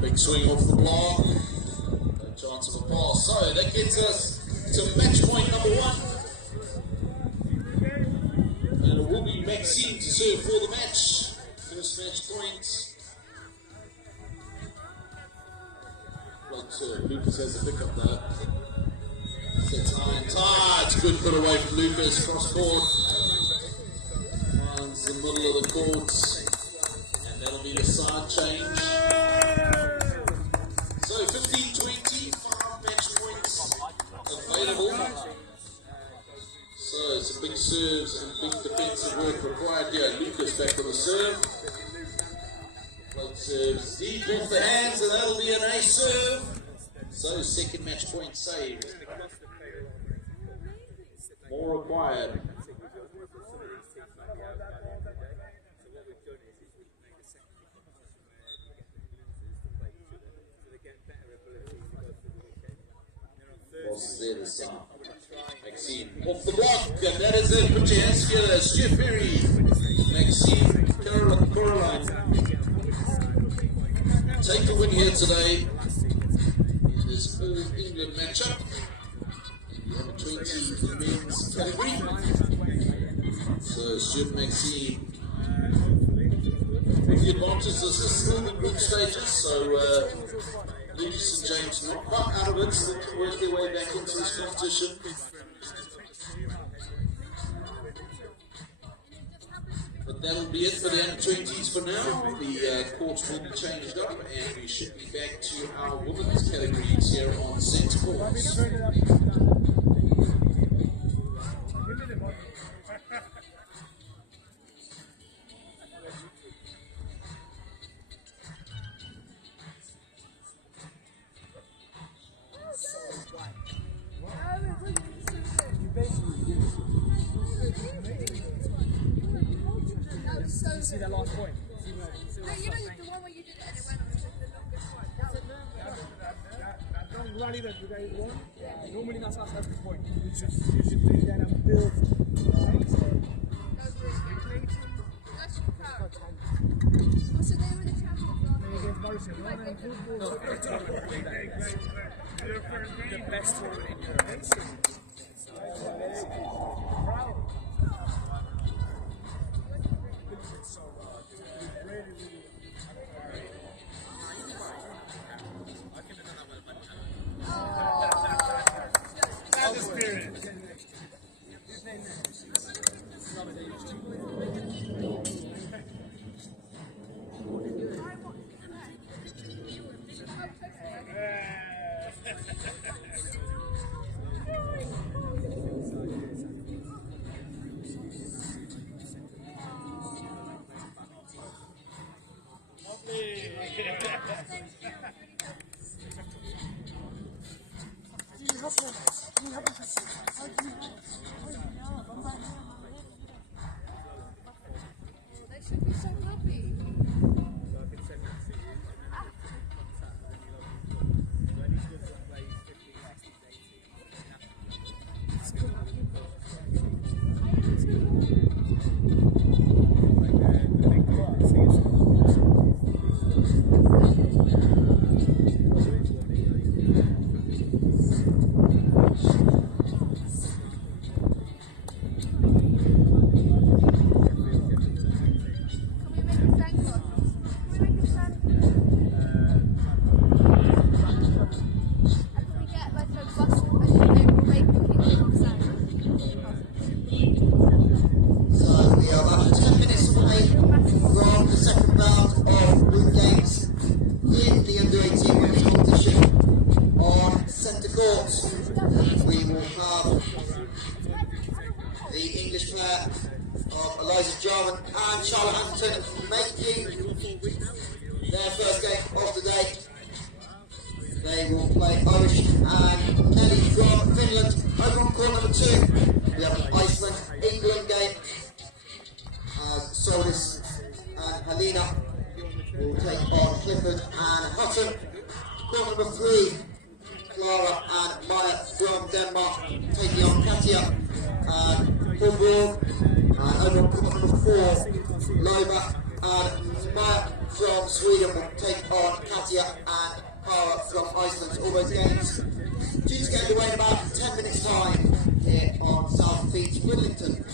Big swing off the block. No chance of a pass. So that gets us to match point number 1. And it will be Maxine to serve for the match. First match point. Like Lucas has a pickup though. Sets high and tight. Good put away from Lucas. Cross court. Finds the middle of the court. And that'll be the side change. So 15-20, 5 match points available. So some big serves and big defensive work required here. Lucas back on the serve. Float serves deep off the hands, and that'll be an ace serve. So second match point saved. More required. Bosses there this time. Maxine off the block, and that is it. Put your hands together. Jeff Berry, Maxine, Caroline. Take the win here today in this All England matchup in the under-20 men's category. So Stuart Maxine. The advantage is this is still the group stages, so Lucas and James not quite out of it, so they can work their way back into this competition. But that'll be it for the under-20s for now. The courts will be changed up, and we should be back to our women's categories here on centre courts. See that last point? No, you know the one where you did it and it went on the longest one. That long rally that you guys won, normally that's our second point. You should play that and build. So they were the champions last The best tournament in Europe. They should be so happy. Hutton making their first game of the day. They will play Irish and Kelly from Finland. Over on court number 2, we have an Iceland-England game. Solis and Helena will take on Clifford and Hutton. Court number 3, Clara and Maya from Denmark taking on Katia and Fulborg. Over on court number 4, Loba and Maya from Sweden will take on Katja and Kara from Iceland. All those games due to get underway in about 10 minutes time here on South Beach, Bridlington.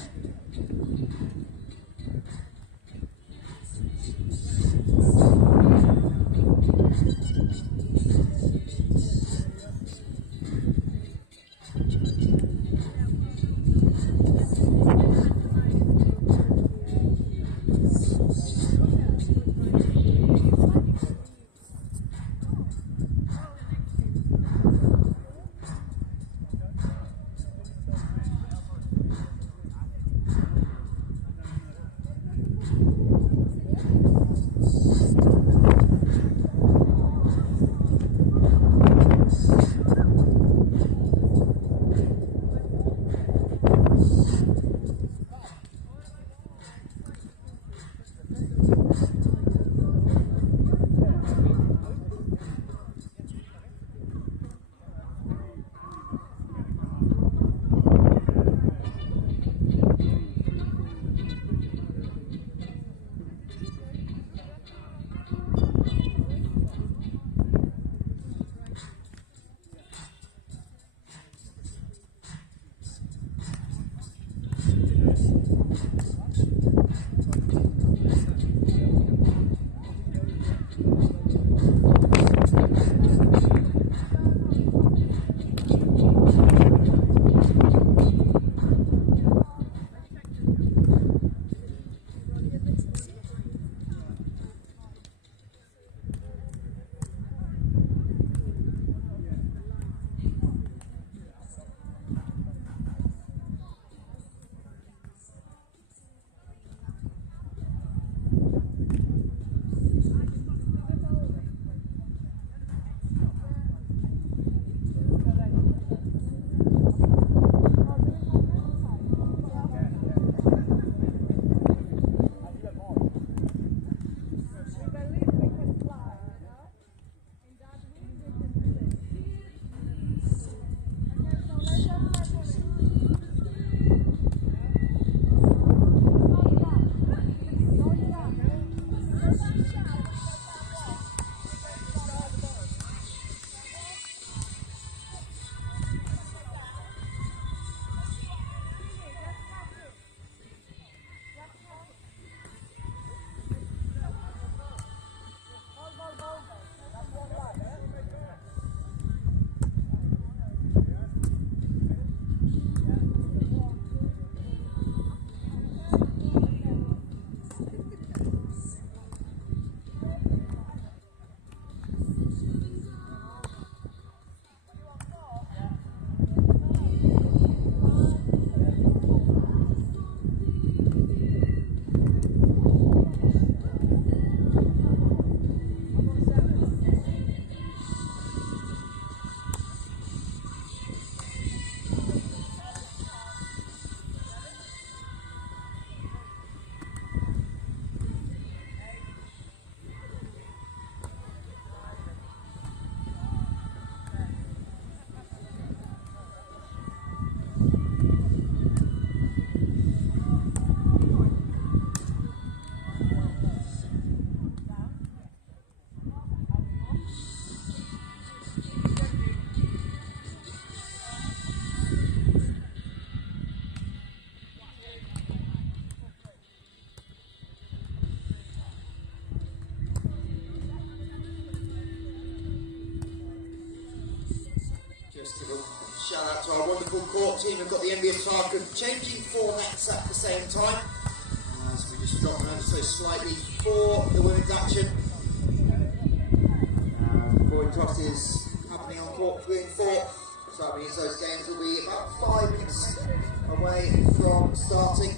Shout out to our wonderful court team who've got the envious task of changing formats at the same time. So we just drop ever so slightly for the women's action. Coin toss is happening on court 3 and 4. So that means those games will be about 5 minutes away from starting.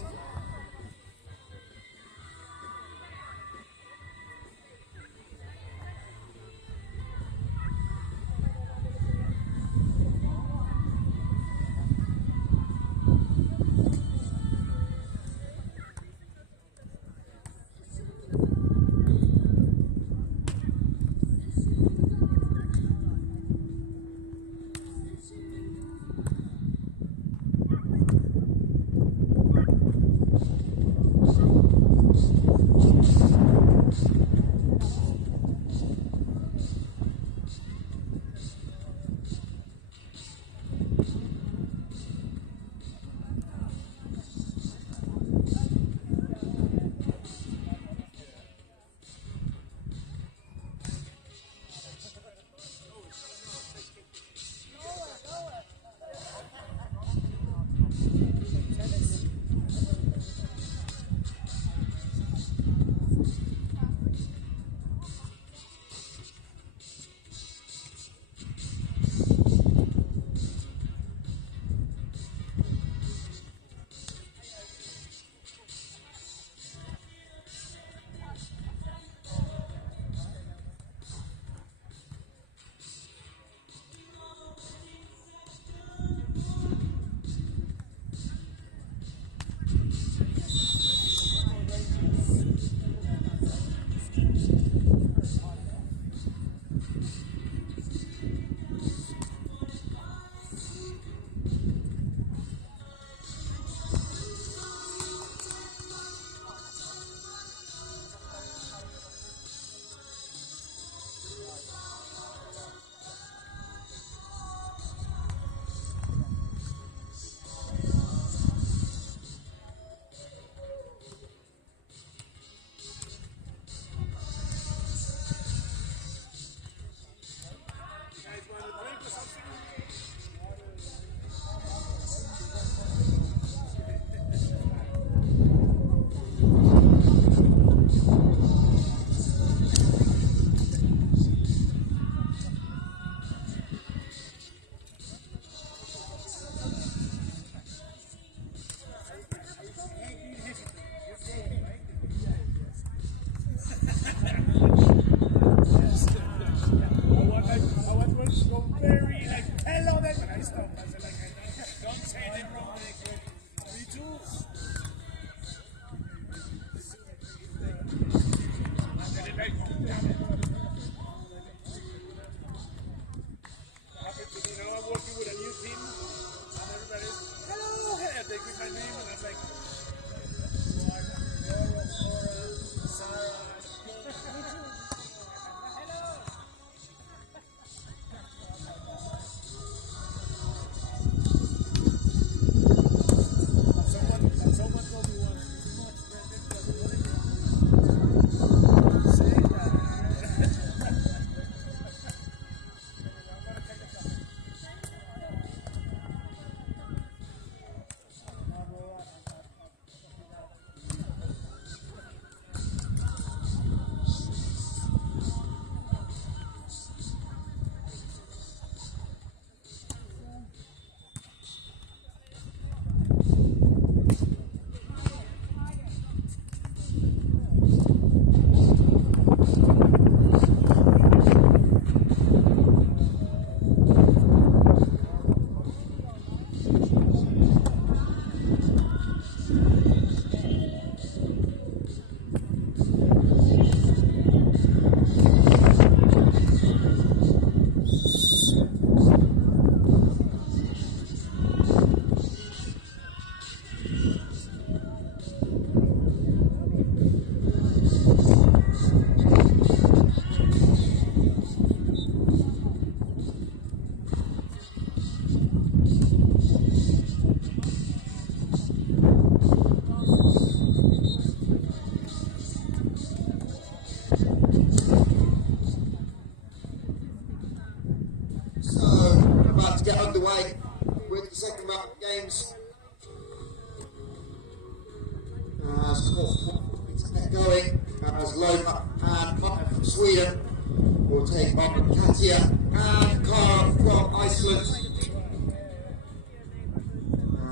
very like tell all that when I stopped. I said like don't say anything wrong. Me too. Happened to me, I'm working with a new team, and everybody's hello, hey, they give my name, and I'm like, someone told me once, say that. About to get underway with the second round of games. Get going as Loma and Hutton from Sweden will take on Katja and Kara from Iceland.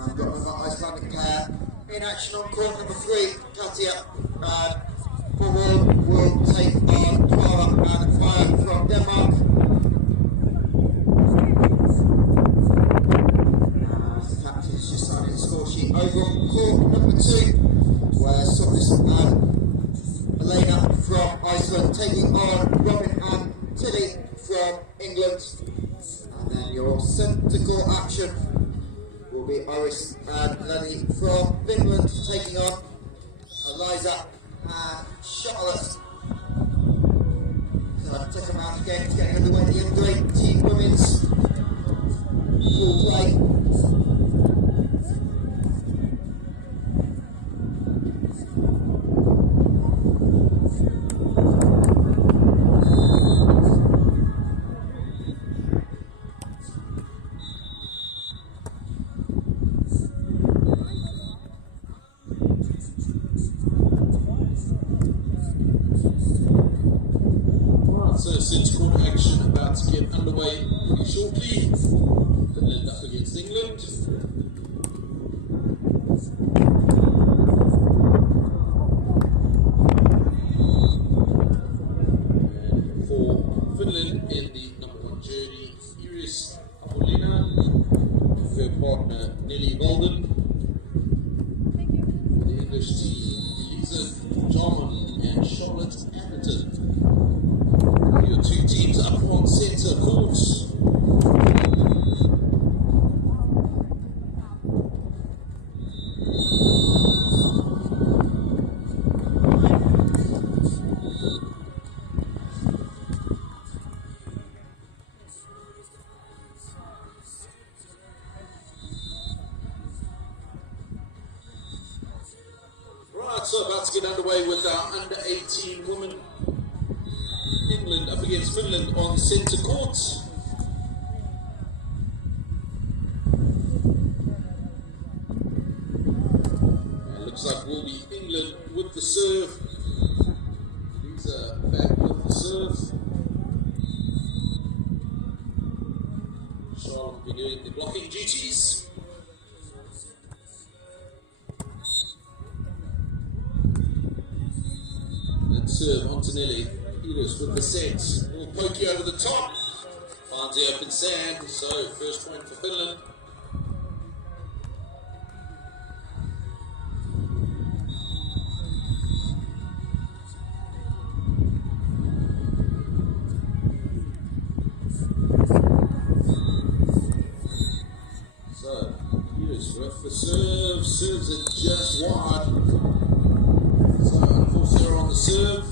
I've got another Icelandic player in action on court number 3, Katja. And forward will take on Kara and Fire from Denmark. Captain's just signing the score sheet over on court number 2, where Solis and Elena from Iceland taking on Robin and Tilly from England. And then your centre court action will be Iris and Lenny from Finland taking on Eliza and Charlotte. So second round of games getting underway. The under-18 women's will play. So centre court action about to get underway pretty shortly. Finland up against England. And for Finland in the number 1 journey, Iris Apollina, her partner Nelly Walden. For the English team, Lisa Jarman and Charlotte Atherton. Your two teams up on centre court. Right, so about to get underway with our under-18 women. England up against Finland on centre court. And it looks like we'll be England with the serve. Lisa back with the serve. Charlotte will be doing the blocking duties. And serve Antonelli. With the set, will poke you over the top. Finds the open sand, so first point for Finland. So, here's with the serve, serves it just wide. So, 4-0 on the serve.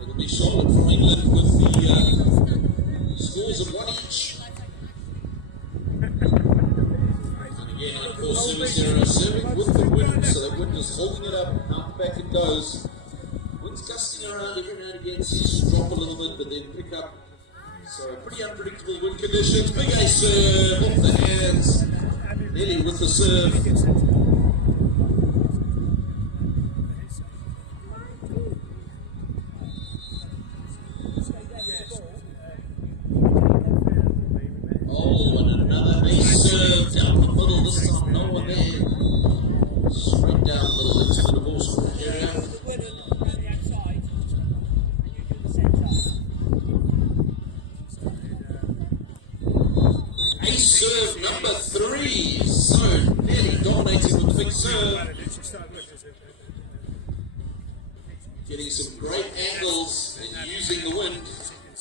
It'll be Charlotte from England with the scores of 1 each. And again, on course, 7-0 serving with the wind, so the wind is holding it up, out the back it goes. Wind's gusting around every now and again, seems to drop a little bit, but then pick up. So pretty unpredictable wind conditions. Big ace serve off the hands. Nearly with the serve. Oh, and another ace serve down the middle. This time no one there. Straight down the middle into the divorce court area. Serve number 3, so nearly dominating with the big serve. Getting some great angles and using the wind. This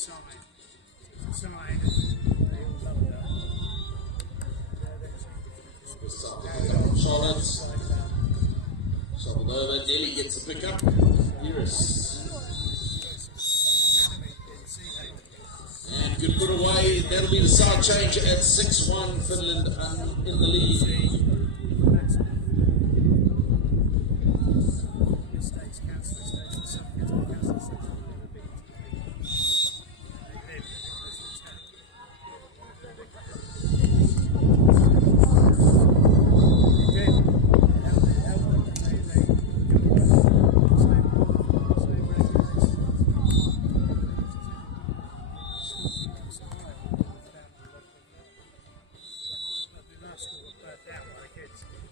time to pick up from Charlotte. Shoveled over, nearly gets a pick up. Iris. And good put away, that'll be the side change at 6-1, Finland in the lead.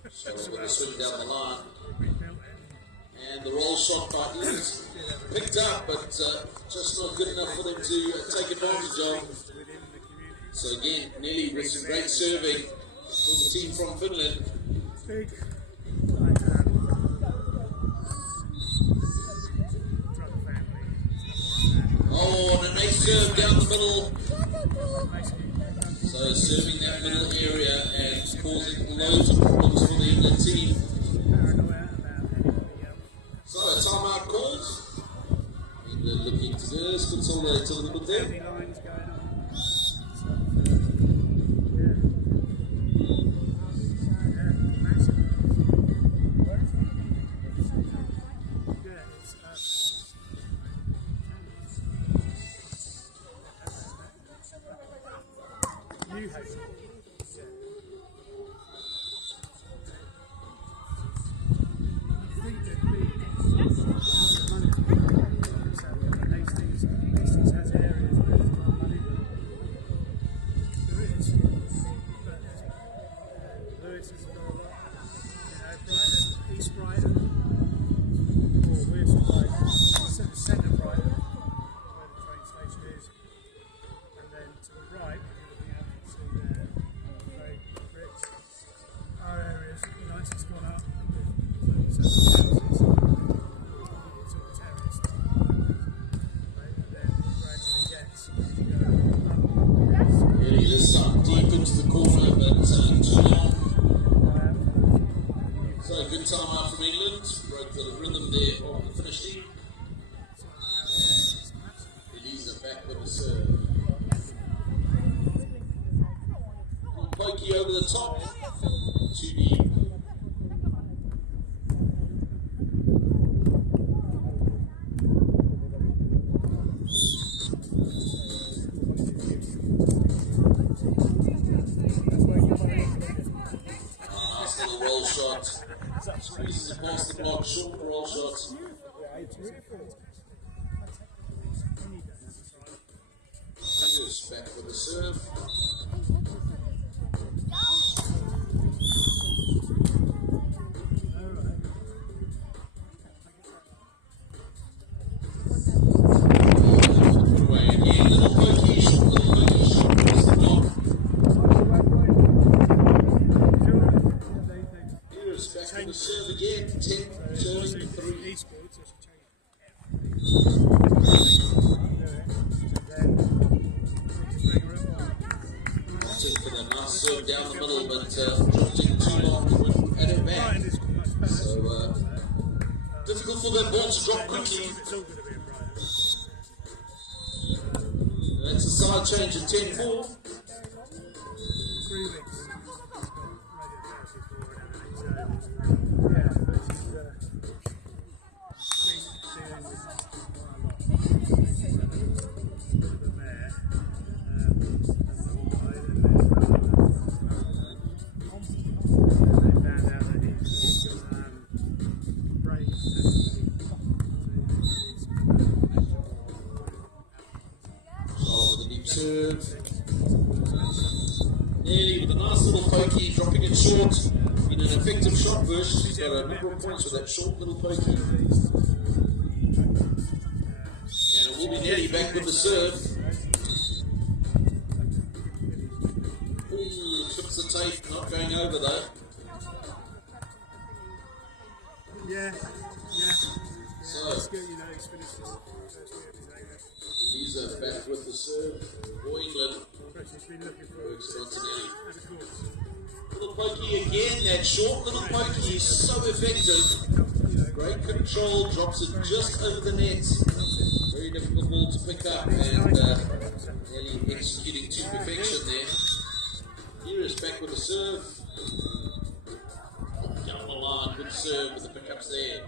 So we're going to swing down the line. And the roll shot by Clifford picked up, but just not good enough for them to take advantage of. So again, nearly with some great serving for the team from Finland. Oh, and a nice serve down the middle. So serving that middle area and causing loads of problems for the England team. So a timeout called. England looking to just consolidate a little bit there. Over the top to the nice little roll shot. Squeezes it past the block, short roll shots. Just back with the serve. Put away down the middle, but dropped in too long to at her back. So difficult for that ball to drop quickly. That's a side change at 10-4. Nearly with a nice little pokey, dropping it short in an effective shot burst. She's got a number of points with that short little pokey. And it will be Nelly back with the serve. Ooh, trips the tape, not going over though. Yeah. So, Nevza back with the serve for England. Works it onto Nelly. Little pokey again, that short little pokey is so effective. Great control, drops it just over the net. Very difficult ball to pick up, and Nelly executing to perfection there. Here is back with the serve. Down the line, good serve with the pickups there.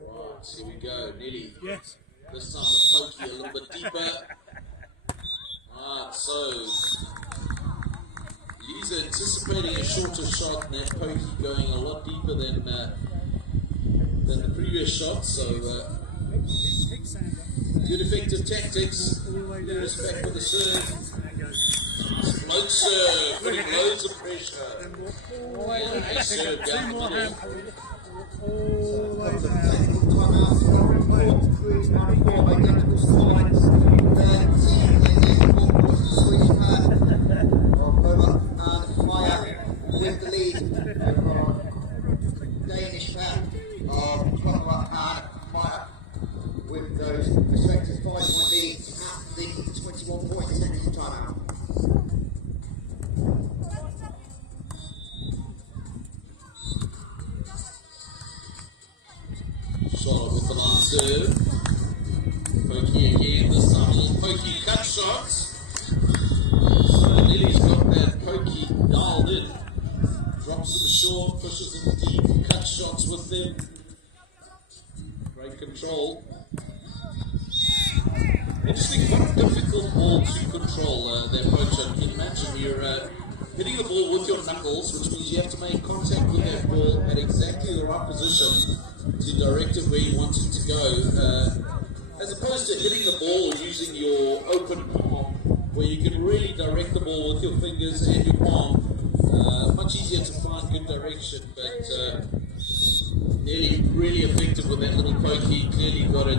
Right, here we go, Nelly. Yes. This time the pokey a little bit deeper. Right, so Nevza anticipating a shorter shot, and that pokey going a lot deeper than the previous shot. So good effective tactics. Here's back with the serve. Float serve, putting loads of pressure. And a serve down the middle. With the lead Danish pair of Clifford and Fire with those respective 5-point leads at the 21 points next timeout. Shot with the line serve. Pokey again, this time a little pokey cut shot. So Nelly's got that pokey dialed in. Drops them short, pushes them deep, cut shots with them. Great control. Interesting, what a difficult ball to control, that approach. You can imagine you're hitting the ball with your knuckles, which means you have to make contact with that ball at exactly the right position to direct it where you want it to go. As opposed to hitting the ball using your open palm, where you can really direct the ball with your fingers and your palm. Much easier to find good direction, but Nelly really effective with that little pokey. Clearly got it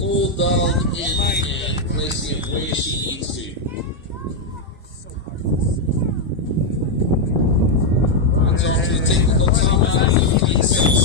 all dialed in and placing it where she needs to. Right after the technical timeout, 15-6.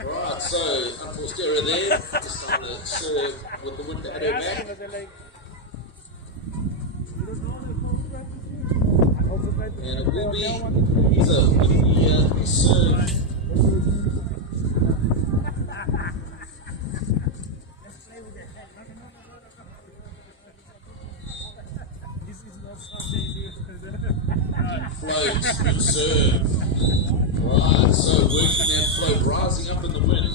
Alright, so unforced error there. Just trying to serve with the wind at her back. And it will be Nevza with the serve. Float, good serve. Right, so working that float, rising up in the wind.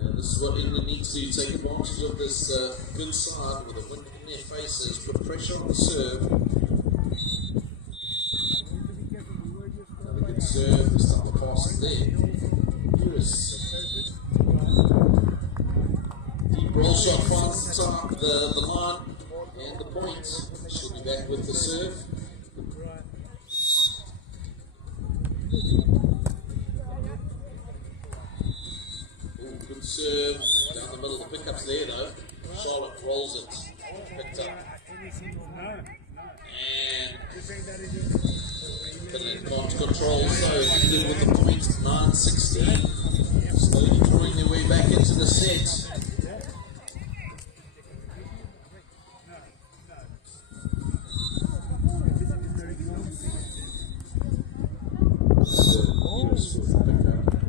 And this is what England needs to take advantage of this good side with the wind in their faces, put pressure on the serve. Another good serve, this time the pass is there. Krist. Deep roll shot finds the line and the point. She'll be back with the serve. serve down the middle. The pickup's there though. Charlotte rolls it. Picked up. And Finland can't control, so England with the point, 9-16. Slowly drawing their way back into the set.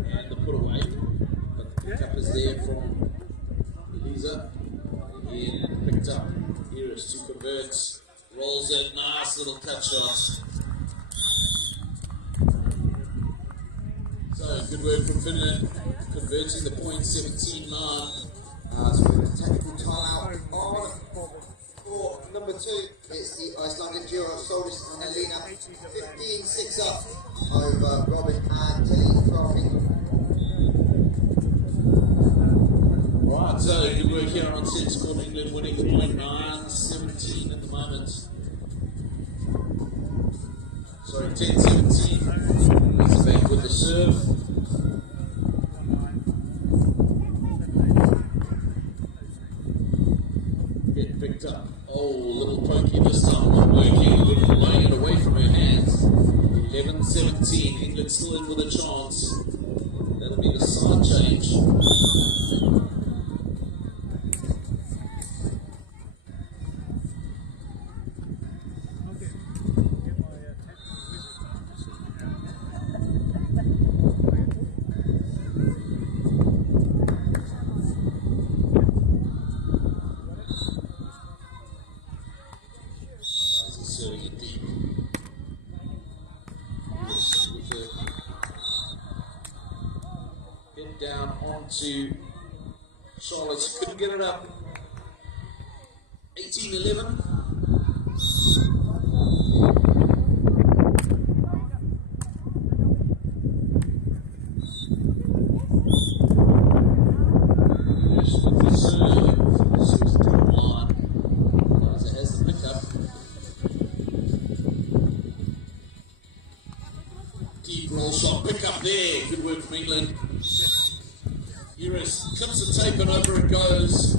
And the put away. But the pickup is there from Nevza. Again, picked up. Here is to convert. Rolls it, nice little cut shot. So, good work from Finland, converting the point, 17-9. So we have a technical timeout on for number 2. It's the Icelandic duo of Solis and Elina, 15-6 up over Robin and Tilly from England. Right, so good work here on set score. England winning the point, 9-17 at the moment. Sorry, 10-17. He's back with the serve. Get picked up. Oh, little pokey this time, not working. Blowing it away from her hands. 11-17. England still in with a chance. That'll be the side change. Down onto Charlotte, she couldn't get it up. 18-11. Just with the serve, she was down the line. Nevza has the pickup. Deep roll shot, pick up there. Good work from England. Iris clips the tape and over it goes.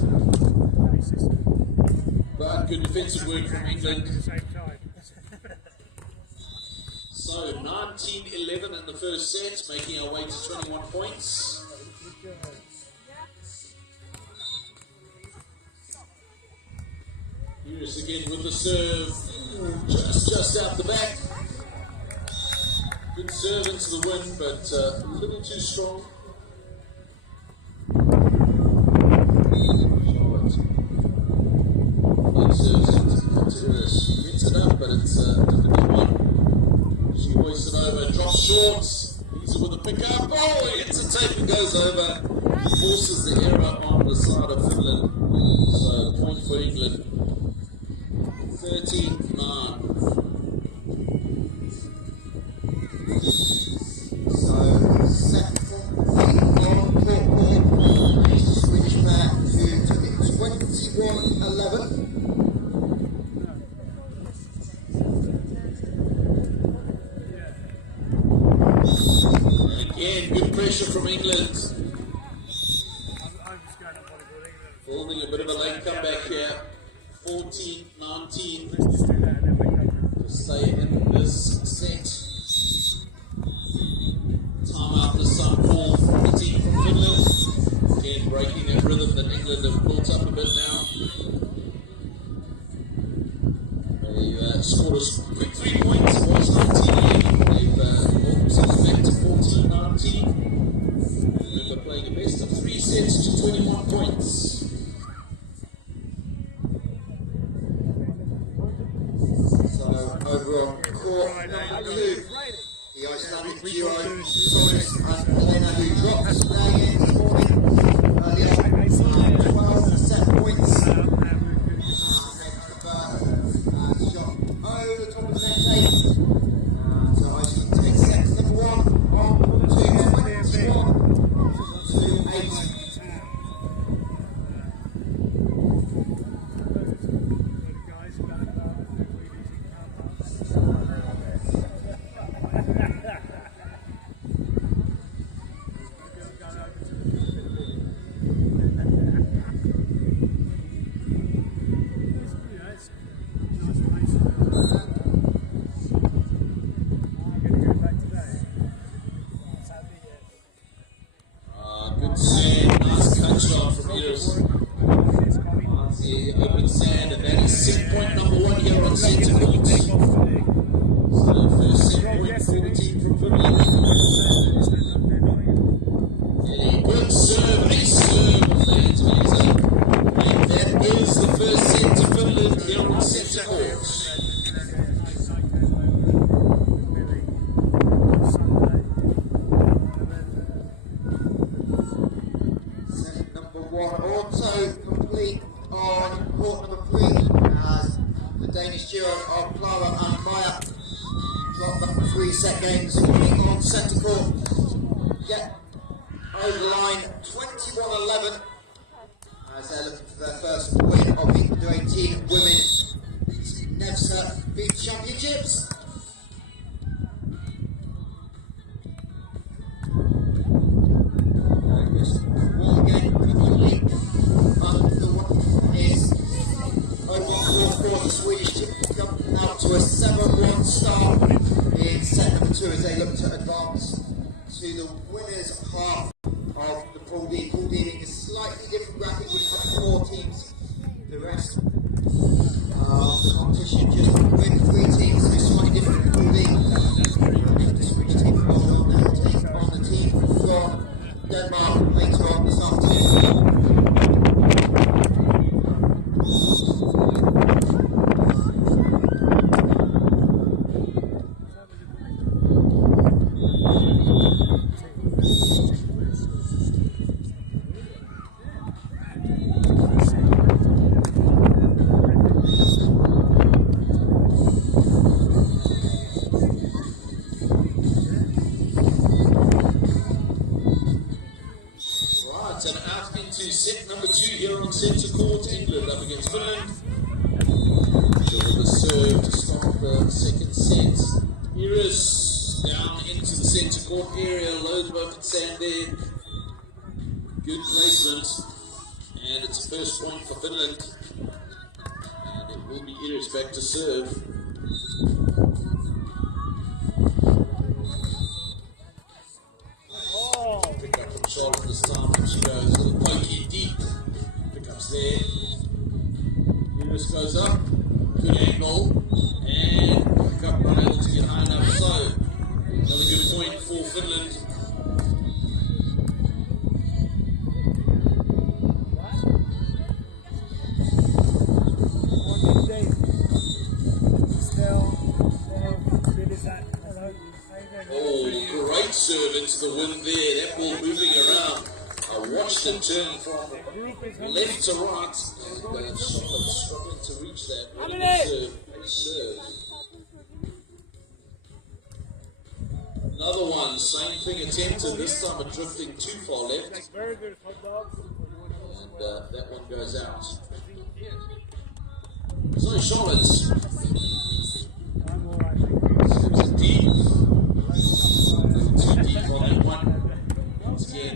But good defensive work from England. So 19-11 in the first set, making our way to 21 points. Iris again with the serve. Just out the back. Good serve into the wind, but a little too strong. Gets it up, but it's a difficult one. She hoists it over, drops short. Nevza with a pickup. Oh, it hits the tape and goes over. Forces the error on the side of Finland. So, point for England. 13-9. So, second on court ball is the Swedish pair who took it 21-11. Again, good pressure from England. Holding a bit of a late comeback here. 14-19 to stay in this set. Time out this time call from the team from Finland. Again, breaking that rhythm that England have built up a bit now. They scored a quick 3 points. It was 19-11. They've brought themselves back to 14-19. Remember playing a best of 3 sets to 21 points. So over on court number 2, the Icelandic duo Solis and Elena, who dropped playing in this morning earlier, 12 set points. Shot over the top of the net tape. So Iceland takes set number 1 on 2-21-2-8. Danish duo of Clara and Maya. Drop back 3 set games winning on centre court. Get over the line 21-11 as they're looking for their first win of the under 18 Women Nevza Beach Championships. One again, quickly. The one is over on court for the Swedish team, coming out to a 7-1 start in set number 2 as they look to advance to the winners half of the Pool D. Pool D being a slightly different bracket with 4 teams. The rest of the competition just with 3 teams, so slightly different Pool D. The Swedish team hold on now, take on the team from Denmark later on this afternoon. Set number 2 here on centre court, England up against Finland. So the serve to start the second set. Iris down into the centre court area, loads of open sand there. Good placement, and it's a first point for Finland. And it will be Iris back to serve. Pick up from Charlotte this time, and she goes a little pokey deep. Pickups there. Iris goes up, good angle, and pick up unable to get high enough. So, another good point for Finland. Oh, great serve into the wind there. That ball moving around. I watched it turn from left to right. And struggling to reach that. Really good serve. Another one, same thing attempted. This time it drifting too far left. And that one goes out. So Charlotte's. Serves it deep. Too deep on that one. Once again,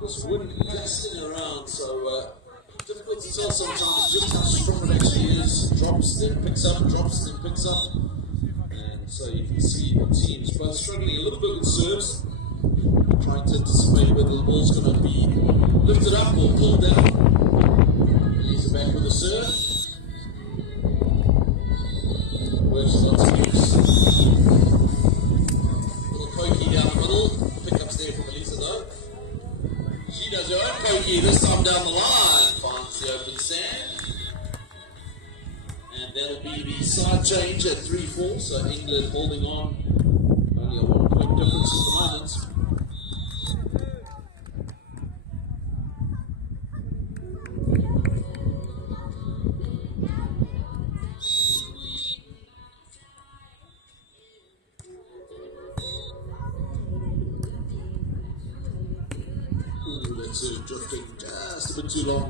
this wind gusting around, so difficult to tell sometimes just how strong it actually is. Drops, then picks up, drops, then picks up. And so you can see the teams both struggling a little bit with serves, trying to anticipate whether the ball's going to be lifted up or pulled down. Leaves it back with a serve. Works lots of use. Little pokey down the middle. Pickups there from Elisa though. She does her own pokey this time down the line. Finds the open sand. And that'll be the side change at 3-4. So England holding on. Only a 1 point difference at the moment. Drifting just a bit too long.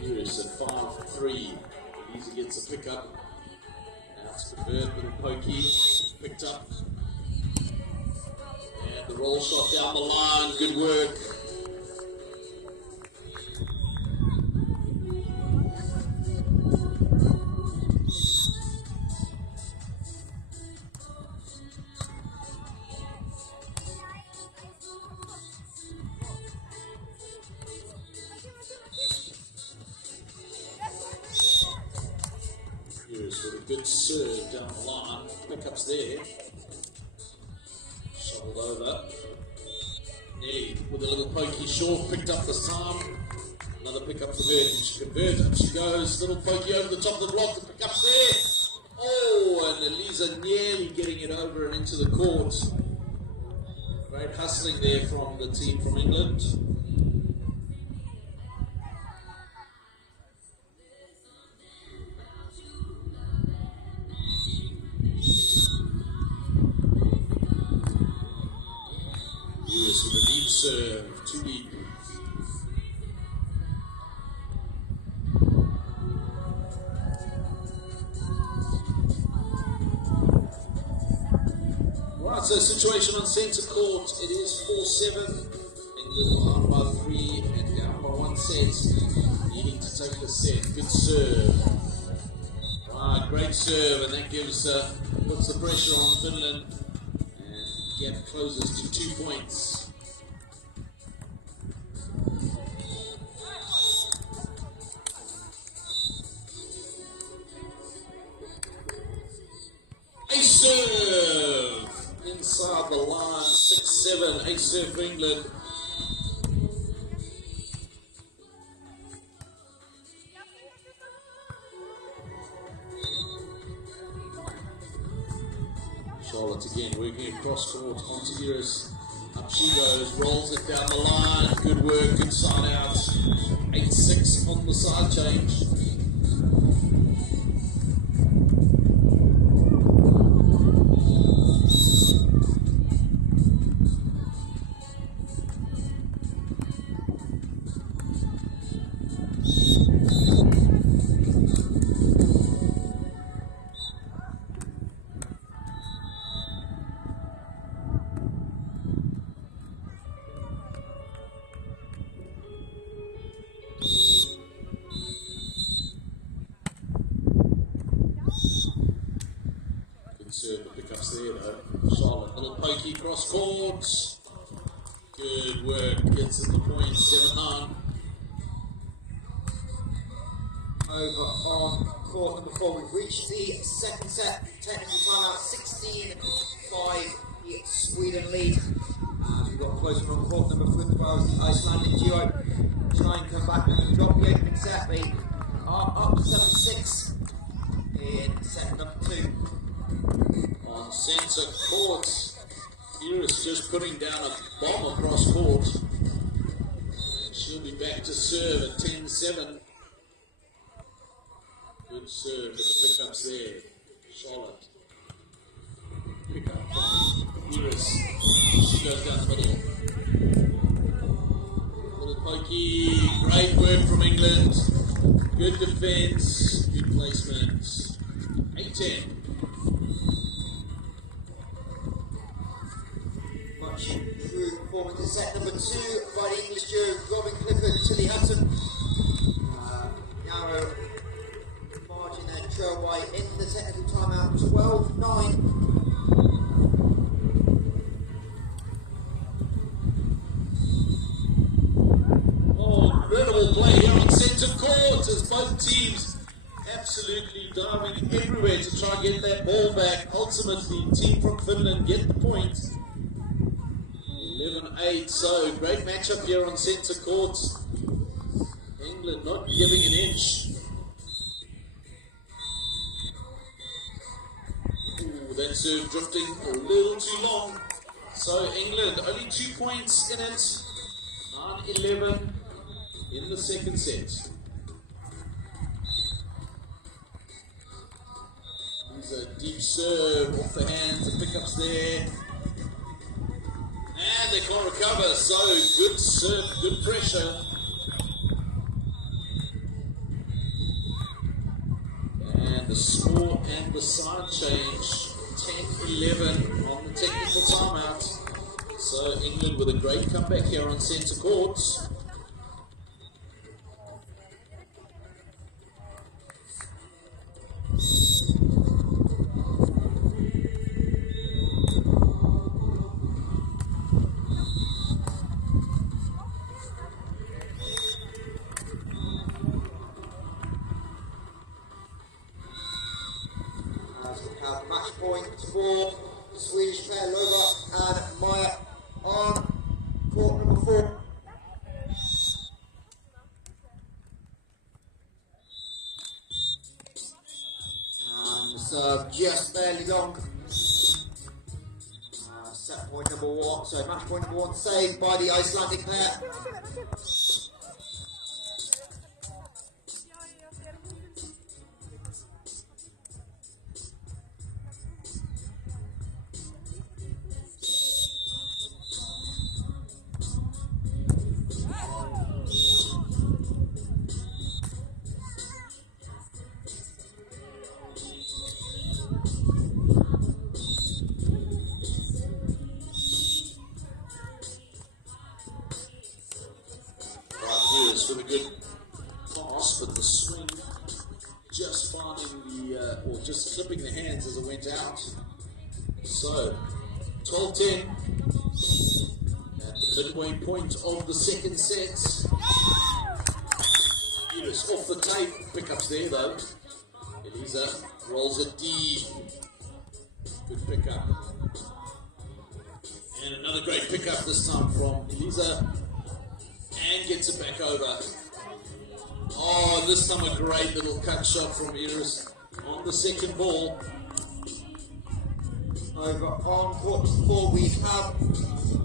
Here is a 5-3. Easy gets a pick up. Now it's Clifford, little pokey, picked up. And the roll shot down the line, good work. With a good serve down the line, pickups there, shoveled over. Nelly with a little pokey short, picked up this time. Another pickup for Virgin. She converts, up she goes, little pokey over the top of the block, the pickups there. Germans are nearly getting it over and into the court. Great hustling there from the team from England. Yes, with a deep serve, too deep. Right, so situation on centre court, it is 4-7. England are up by 3 and down by 1 set. Needing to take the set. Good serve. Right, great serve, and that puts the pressure on Finland. And gap closes to 2 points. Ace serve inside the line, 6-7. Ace serve for England. Charlotte again working across court onto Iris. Up she goes, rolls it down the line. Good work, good side out. 8-6 on the side change. Serve the pickups there though. Charlotte, little pokey cross court. Good work, gets at the point, 7-9. Over on court number 4, we've reached the second set. Technical timeout, 16-5, the Sweden lead. And we've got closer on court number 4, the Icelandic duo. Try and come back and drop the opening set. They are up 7-6 in set number 2. On centre court, Iris just putting down a bomb across court. And she'll be back to serve at 10-7. Good serve with the pickups there. Charlotte. Pick up from Iris. She goes down the middle. Little pokey. Great work from England. Good defence. Good placement. 8-10. Much improved performance in set number 2 by the English duo Robin Clifford to the Hutton. Narrow margin there, trail away in the technical timeout, 12-9. Oh, incredible play here on centre court as both teams absolutely diving everywhere to try and get that ball back. Ultimately, team from Finland get the point. 11-8, so great matchup here on centre court. England not giving an inch. Ooh, that serve drifting a little too long. So England only 2 points in it. 9-11 in the second set. There's a deep serve off the hands, the pickups there. And they can't recover, so good serve, good pressure. And the score and the side change, 10-11 on the technical timeout. So England with a great comeback here on centre court. Match point for the Swedish pair, Lova and Maya on court number 4. And so serve just barely long. Set point number 1, so match point number 1 saved by the Icelandic pair. With a good pass, but the swing just finding the, or just clipping the hands as it went out. So, 12-10 at the midway point of the second set. Iris off the tape, pickups there though. Elisa rolls a D. Good pickup. And another great pickup this time from Elisa. And gets it back over. Oh, this time a great little cut shot from Iris on the second ball. Over on court 4, we have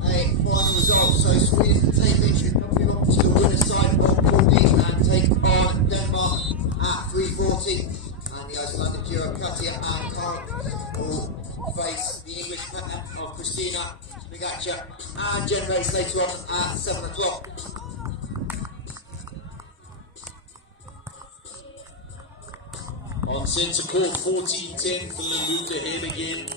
a final result. So Sweden take victory, coming on to the winner's side of Pool D and take on Denmark at 3:40. And the Icelandic duo Katja and Kara will face the English pair of Christina Migacha and Jen Race later on at 7 o'clock. On centre court, 14-10, Finland moved ahead again.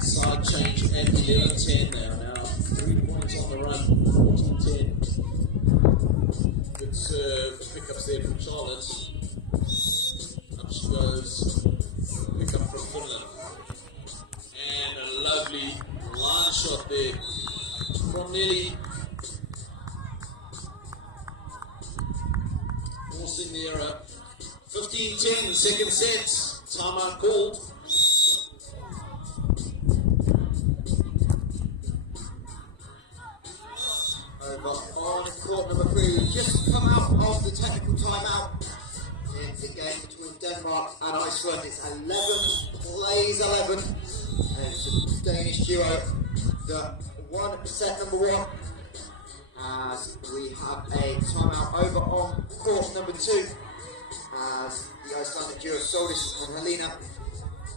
Side change at 11-10 now 3 points on the run, 14-10. Good serve, pickups there from Charlotte. Up she goes, pick up from Finland. And a lovely line shot there from Nelly. Forcing the error. 15-10, second set, timeout called. Over on court number 3, we've just come out of the technical timeout in the game between Denmark and Iceland. It's 11-11. And it's a Danish duo that won set number 1. As we have a timeout over on court number 2. As the Icelandic duo Solis and Helena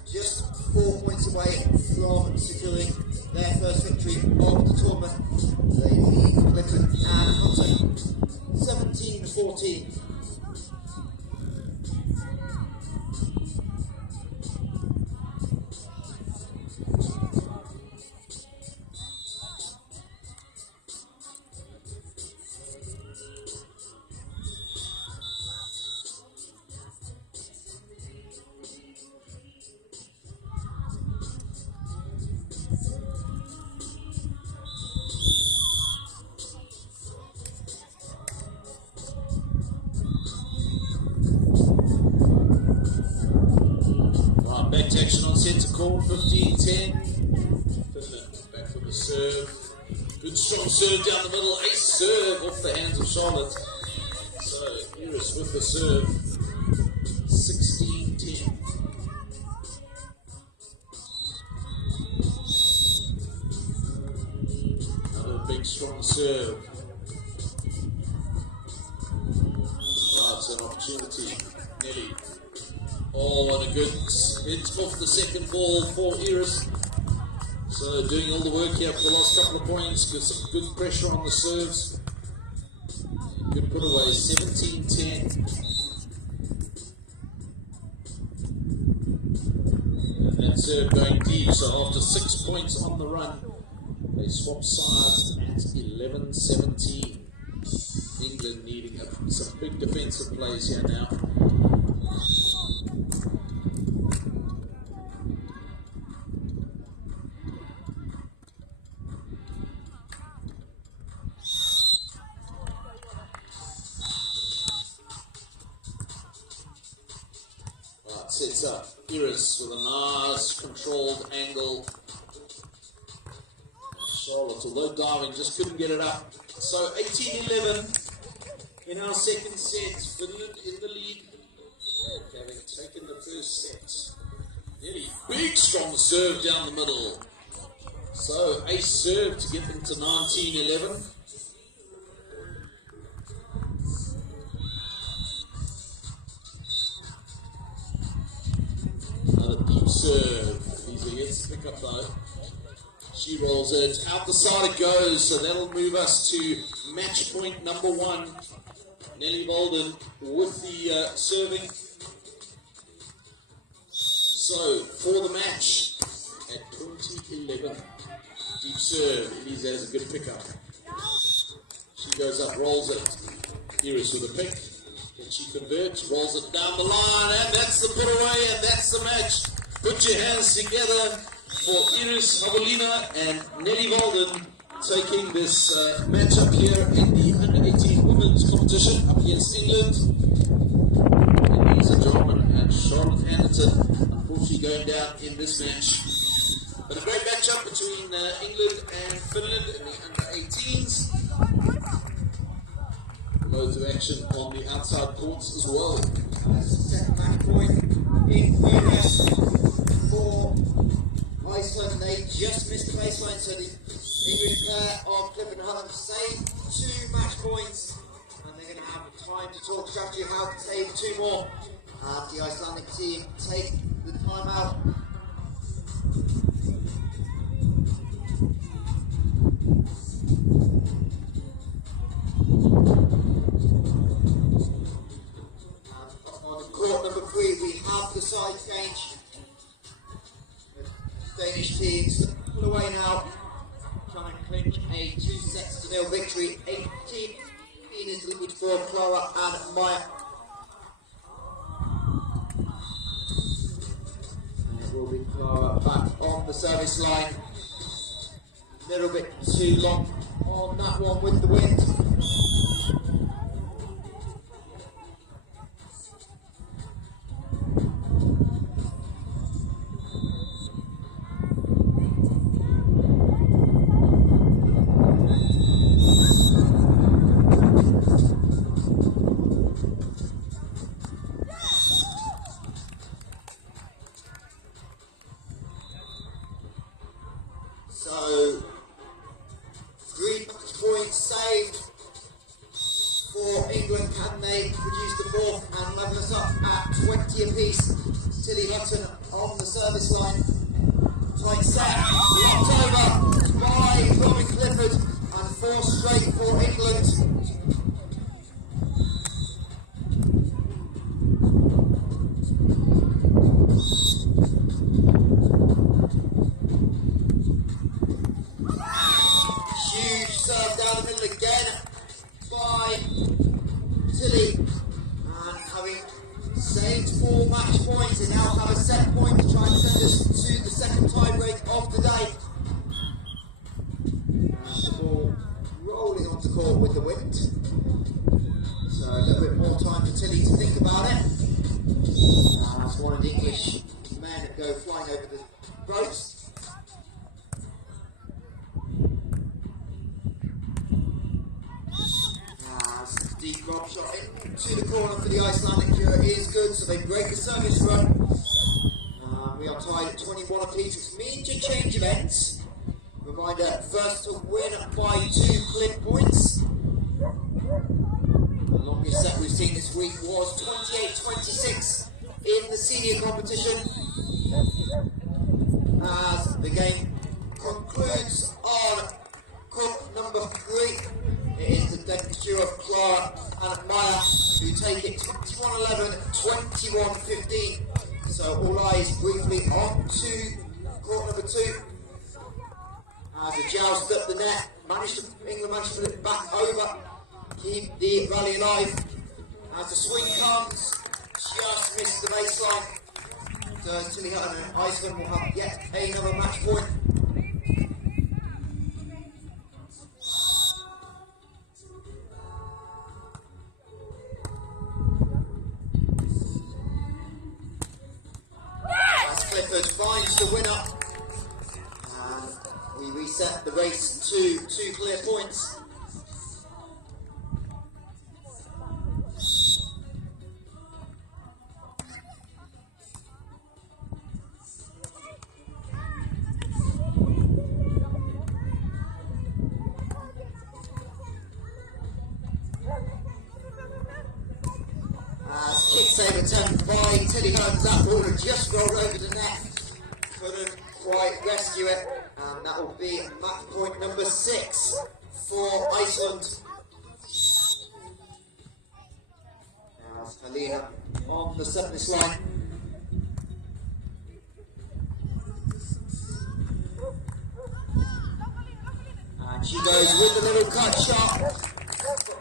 just 4 points away from securing their first victory of the tournament. They lead Clifford and Hutton 17-14. Back to action on centre court, 15-10. Finland back for the serve. Good strong serve down the middle. Ace serve off the hands of Charlotte. So Iris with the serve. 16-10. Another big strong serve. Right, it's an opportunity. Nelly. Oh, and a good hit off the second ball for Iris. So doing all the work here for the last couple of points. Get some good pressure on the serves. Good put away, 17-10. And that serve going deep. So after 6 points on the run, they swap sides at 11-17. England needing some big defensive plays here now. Sets up Iris with a nice controlled angle. Charlotte, although diving, just couldn't get it up. So 18-11 in our second set. Finland in the lead, having taken the first set. big strong serve down the middle. So ace serve to get them to 19-11. Another deep serve. Easy gets to pick up though. She rolls it. Out the side it goes. So that'll move us to match point number 1. Nelly Bolden with the serving. So for the match at 20-11. Deep serve. Elisa has a good pickup. She goes up, rolls it. Iris with a pick. Can she convert? Rolls it down the line, and that's the put away, and that's the match. Put your hands together for Iris Havolina and Nelly Walden taking this matchup here in the under-18 women's competition up against England. Elisa Jordan and Charlotte Anderton, unfortunately going down in this match. But a great matchup between England and Finland in the under-18s. Loads of action on the outside courts as well. Second match point in US for Iceland. They just missed the baseline, so the English pair of Clifford and Hutton saved 2 match points, and they're going to have time to talk strategy how to save 2 more. The Icelandic team take the time out. Court number 3, we have the side change. The Danish teams pull away now, trying to clinch a 2-0 victory. 18 is liquid for Clara and Maya. And it will be Clara back on the service line. A little bit too long on that one with the wind. So, 3 points saved for England. Can they produce the 4th and level us up at 20 apiece? Tilly Hutton on the service line. Tight set, locked over by Robin Clifford, and 4 straight for England. Huge serve down the middle again by Tilly, and having saved 4 match points, they now have a set point to try and send us to the second tie break of the day. And the ball rolling onto court with the wind, so a little bit more time for Tilly to think about it. As one of the English men go flying over the ropes. Deep drop shot into the corner for the Icelandic duo is good, so they break the service run. We are tied at 21 apiece, which means to change events. Reminder, first to win by 2 clear points. The longest set we've seen this week was 28-26 in the senior competition. As the game concludes on court number 3. It is the duo of Clara and Maya who take it 21-11, 21-15. So all eyes briefly on to court number 2. As a joust up the net, England managed to put it back over, keep the rally alive. As the swing comes, just missed the baseline. So Tilly Hutton and Iceland will have yet another match point. Clifford finds the winner, and we reset the race to 2 clear points. save attempt by Teddy Holmes. That ball had just rolled over the net. Couldn't quite rescue it. And that will be match point number 6 for Iceland. Now Helena on the setness line. And she goes with the little cut shot,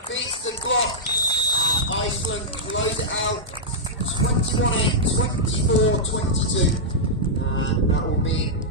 beats the clock, and Iceland close it out 21-8, 24-22. And that will mean